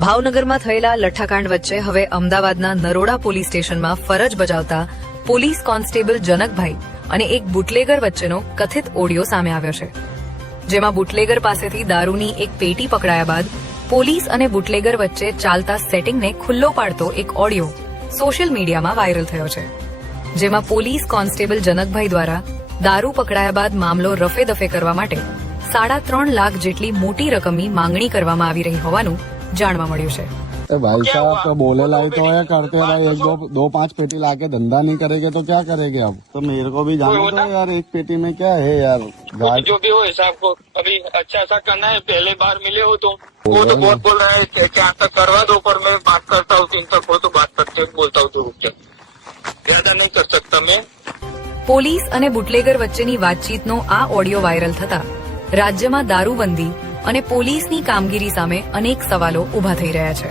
ભાવનગરમાં થયેલા લઠ્ઠાકાંડ વચ્ચે હવે અમદાવાદના નરોડા પોલીસ સ્ટેશનમાં ફરજ બજાવતા પોલીસ કોન્સ્ટેબલ જનકભાઈ અને એક બુટલેગર વચ્ચેનો કથિત ઓડિયો સામે આવ્યો છે, જેમાં બુટલેગર પાસેથી દારૂની એક પેટી પકડાયા બાદ પોલીસ અને બુટલેગર વચ્ચે ચાલતા સેટિંગને ખુલ્લો પાડતો એક ઓડિયો સોશિયલ મીડિયામાં વાયરલ થયો છે, જેમાં પોલીસ કોન્સ્ટેબલ જનકભાઈ દ્વારા દારૂ પકડાયા બાદ મામલો રફે દફે કરવા માટે 3.5 લાખ જેટલી મોટી રકમની માંગણી કરવામાં આવી રહી હોવાનું જાણવા મળ્યું છે। भाई साहब तो बोले लाई तो है करते भाई, एक दो पांच पेटी लाके धंधा नहीं करेंगे तो क्या करेंगे अब। तो मेरे को भी जाना दो यार, एक पेटी में क्या है यार। जो भी हो हिसाब को अभी अच्छा ऐसा करना है, पहले बार मिले हो तुम, वो तो बहुत बोल रहा है क्या तक करवा दो, पर मैं बात करता हूँ इन तक हो तो बात करते बोलता हूँ तो रुक जा, ज्यादा नहीं कर सकता मैं। પોલીસ અને બુટલેગર વચ્ચેની વાતચીતનો આ ઓડિયો વાયરલ થતા રાજ્યમાં દારૂબંધી અને પોલીસની કામગીરી સામે અનેક સવાલો ઉભા થઈ રહ્યા છે।